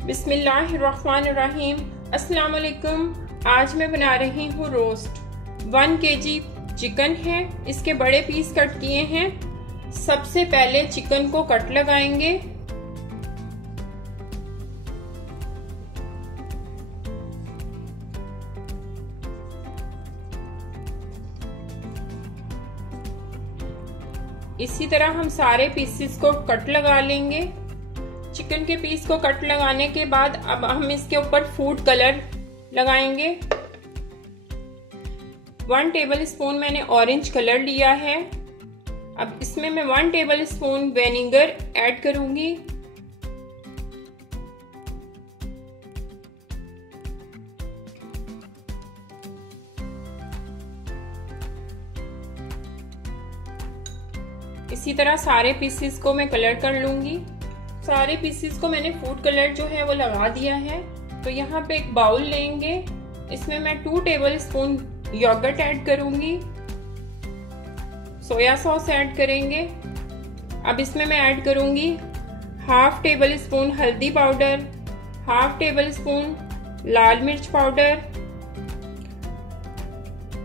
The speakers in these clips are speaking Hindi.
बिस्मिल्लाहिर्रहमानिर्रहीम। अस्सलाम वालेकुम। आज मैं बना रही हूँ रोस्ट। 1 kg चिकन है, इसके बड़े पीस कट किए हैं। सबसे पहले चिकन को कट लगाएंगे। इसी तरह हम सारे पीसेस को कट लगा लेंगे। चिकन के पीस को कट लगाने के बाद अब हम इसके ऊपर फूड कलर लगाएंगे। 1 टेबलस्पून मैंने ऑरेंज कलर लिया है। अब इसमें मैं 1 टेबलस्पून विनेगर ऐड करूंगी। इसी तरह सारे पीसेस को मैं कलर कर लूंगी। सारे पीसेस को मैंने फूड कलर जो है वो लगा दिया है। तो यहाँ पे एक बाउल लेंगे, इसमें मैं 2 टेबलस्पून योगर्ट ऐड करूंगी। सोया सॉस ऐड करेंगे। अब इसमें मैं ऐड करूंगी 1/2 टेबलस्पून हल्दी पाउडर, 1/2 टेबलस्पून लाल मिर्च powder,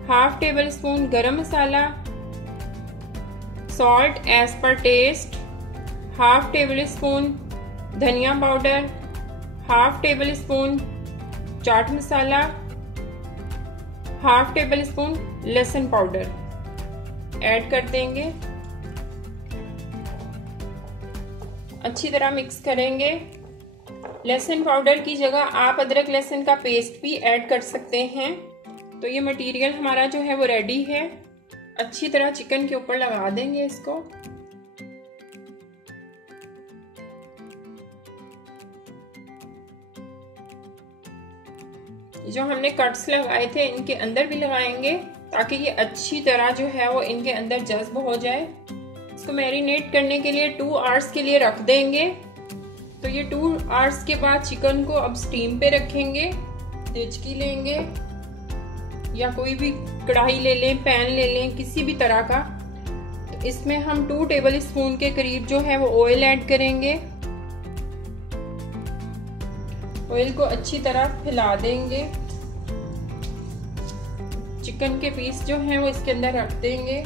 1/2 tablespoon garam masala, salt as per taste, 1/2 tablespoon धनिया powder, 1/2 tablespoon chaat masala, 1/2 tablespoon लहसुन पाउडर ऐड कर देंगे। अच्छी तरह मिक्स करेंगे। लहसुन पाउडर की जगह आप अदरक लहसुन का पेस्ट भी ऐड कर सकते हैं। तो ये मटेरियल हमारा जो है वो रेडी है। अच्छी तरह चिकन के ऊपर लगा देंगे इसको। जो हमने कट्स लगाए थे इनके अंदर भी लगाएंगे ताकि ये अच्छी तरह जो है वो इनके अंदर जज्ब हो जाए। इसको मैरिनेट करने के लिए 2 आवर्स के लिए रख देंगे। तो ये 2 आवर्स के बाद चिकन को अब स्टीम पे रखेंगे। देचकी लेंगे या कोई भी कढ़ाई ले लें, पैन ले लें, किसी भी तरह का। तो इसमें हम 2 टेबलस्पून के करीब जो है वो ऑयल ऐड करेंगे। ऑयल को अच्छी तरह फैला देंगे। चिकन के पीस जो हैं वो इसके अंदर रख देंगे।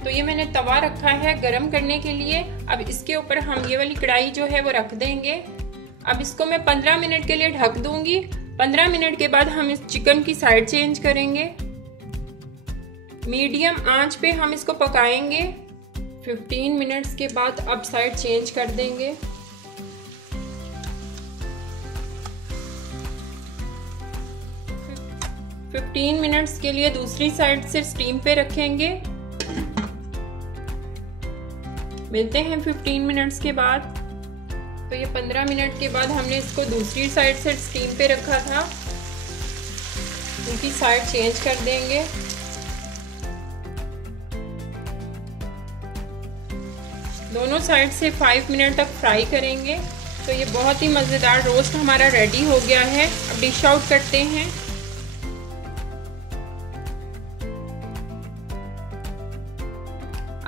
तो ये मैंने तवा रखा है गरम करने के लिए। अब इसके ऊपर हम ये वाली कढ़ाई जो है वो रख देंगे। अब इसको मैं 15 मिनट के लिए ढक दूंगी। 15 मिनट के बाद हम इस चिकन की साइड चेंज करेंगे। मीडियम आंच पे हम इसको पकाएंगे। 15 मिनट्स के बाद अब साइड चेंज कर देंगे। फिर 15 मिनट्स के लिए दूसरी साइड से स्टीम पे रखेंगे। मिलते हैं 15 मिनट्स के बाद। तो ये 15 मिनट के बाद हमने इसको दूसरी साइड से स्टीम पे रखा था, उनकी साइड चेंज कर देंगे। दोनों साइड से 5 मिनट तक फ्राई करेंगे। तो ये बहुत ही मज़ेदार रोस्ट हमारा रेडी हो गया है। अब डिश आउट करते हैं।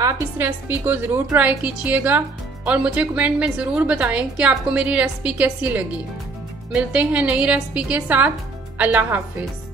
आप इस रेसिपी को ज़रूर ट्राई कीजिएगा और मुझे कमेंट में ज़रूर बताएं कि आपको मेरी रेसिपी कैसी लगी। मिलते हैं नई रेसिपी के साथ। अल्लाह हाफिज़।